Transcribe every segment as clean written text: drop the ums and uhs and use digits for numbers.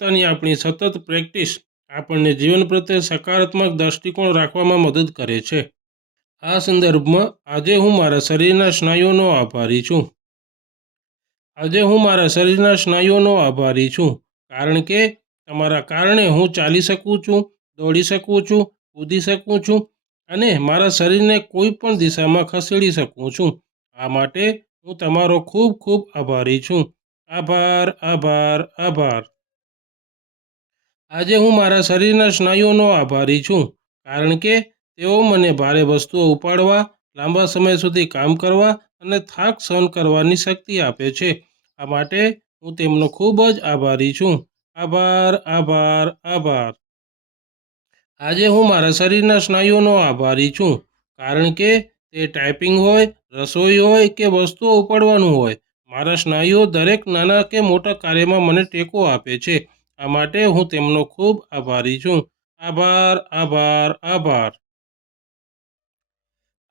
પોતાની આપણી સતત પ્રેક્ટિસ આપણને જીવન પ્રત્યે સકારાત્મક દૃષ્ટિકોણ રાખવામાં મદદ કરે છે. આ સંદર્ભમાં આજે હું મારા શરીરના સ્નાયુઓનો આભારી છું. આજે હું મારા શરીરના સ્નાયુઓનો આભારી છું, કારણ કે તમારા કારણે હું ચાલી શકું છું, દોડી શકું છું, કૂદી શકું છું અને મારા શરીરને કોઈ પણ દિશામાં ખસેડી શકું છું. આ માટે હું તમારો ખૂબ ખૂબ આભારી છું. આભાર, આભાર, આભાર. આજે હું મારા શરીરના સ્નાયુઓનો આભારી છું, કારણ કે તેઓ મને ભારે વસ્તુઓ ઉપાડવા, લાંબા સમય સુધી કામ કરવા અને થાક સહન કરવાની શક્તિ આપે છે. આ માટે હું તેમનો ખૂબ જ આભારી છું. આભાર, આભાર, આભાર. આજે હું મારા શરીરના સ્નાયુઓનો આભારી છું, કારણ કે તે ટાઈપિંગ હોય, રસોઈ હોય કે વસ્તુઓ ઉપાડવાનું હોય, મારા સ્નાયુઓ દરેક નાના કે મોટા કાર્યમાં મને ટેકો આપે છે. આ માટે હું તેમનો ખૂબ આભારી છું. આભાર, આભાર, આભાર.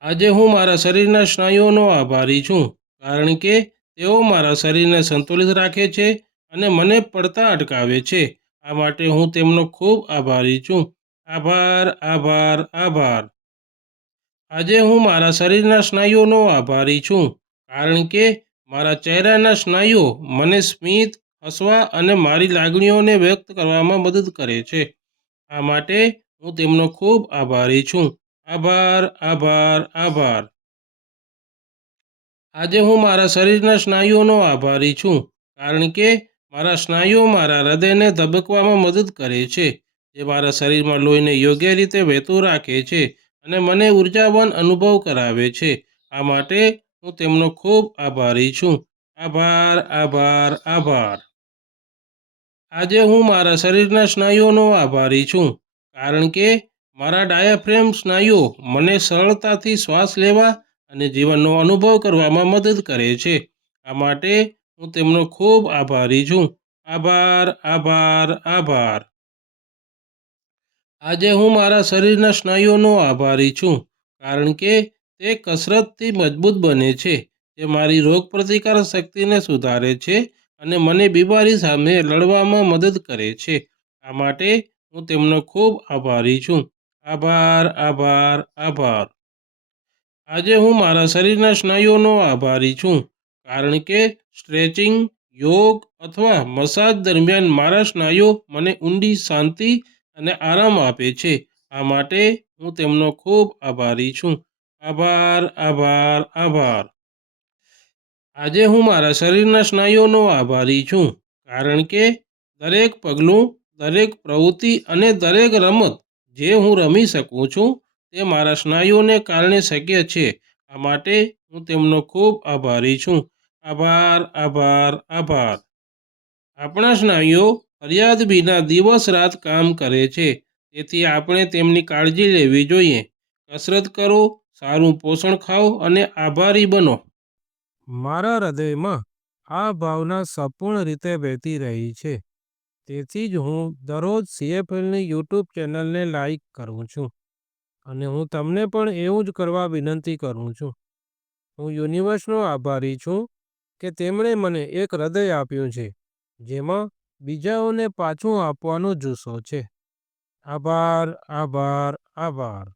આજે હું મારા શરીરના સ્નાયુઓનો આભારી છું, કારણ કે તેઓ મારા શરીરને સંતુલિત રાખે છે અને મને પડતા અટકાવે છે. આ માટે હું તેમનો ખૂબ આભારી છું. આભાર, આભાર, આભાર. આજે હું મારા શરીરના સ્નાયુઓનો આભારી છું, કારણ કે મારા ચહેરાના સ્નાયુઓ મને સ્મિત, હસવા અને મારી લાગણીઓને વ્યક્ત કરવામાં મદદ કરે છે. આ માટે હું તેમનો ખૂબ આભારી છું. આભાર, આભાર, આભાર. આજે હું મારા શરીરના સ્નાયુઓનો આભારી છું, કારણ કે મારા સ્નાયુઓ મારા હૃદયને ધબકવામાં મદદ કરે છે, જે મારા શરીરમાં લોહીને યોગ્ય રીતે વહેતું રાખે છે અને મને ઉર્જાવાન અનુભવ કરાવે છે. આ માટે હું તેમનો ખૂબ આભારી છું. આભાર, આભાર, આભાર. આજે હું મારા શરીરના સ્નાયુઓનો આભારી છું, કારણ કે મારા ડાયાફ્રેમ સ્નાયુઓ મને સરળતાથી શ્વાસ લેવા અને જીવનનો અનુભવ કરવામાં મદદ કરે છે. આ માટે હું તેમનો ખૂબ આભારી છું. આભાર, આભાર, આભાર. આજે હું મારા શરીરના સ્નાયુઓનો આભારી છું, કારણ કે તે કસરતથી મજબૂત બને છે, જે મારી રોગપ્રતિકારક શક્તિને સુધારે છે અને મને બીમારી સામે લડવામાં મદદ કરે છે. આ માટે હું તેમનો ખૂબ આભારી છું. આભાર, આભાર, આભાર. આજે હું મારા શરીરના સ્નાયુઓનો આભારી છું, કારણ કે સ્ટ્રેચિંગ, યોગ અથવા મસાજ દરમિયાન મારા સ્નાયુઓ મને ઊંડી શાંતિ અને આરામ આપે છે. આ માટે હું તેમનો ખૂબ આભારી છું. આભાર, આભાર, આભાર. આજે હું મારા શરીરના સ્નાયુઓનો આભારી છું, કારણ કે દરેક પગલું, દરેક પ્રવૃત્તિ અને દરેક રમત જે હું રમી શકું છું, તે મારા સ્નાયુઓને કારણે શક્ય છે. આ માટે હું તેમનો ખૂબ આભારી છું. આભાર, આભાર, આભાર. આપણા સ્નાયુઓ ફરિયાદ વિના દિવસ રાત કામ કરે છે, તેથી આપણે તેમની કાળજી લેવી જોઈએ. કસરત કરો, સારું પોષણ ખાઓ અને આભારી બનો. મારા હૃદયમાં આ ભાવના સંપૂર્ણ રીતે વહેતી રહી છે. તેથી જ હું દરરોજ CFLની યુટ્યુબ ચેનલને લાઈક કરું છું અને હું તમને પણ એવું જ કરવા વિનંતી કરું છું. હું યુનિવર્સનો આભારી છું કે તેમણે મને એક હૃદય આપ્યું છે, જેમાં બીજાઓને પાછું આપવાનો જુસ્સો છે. આભાર, આભાર, આભાર.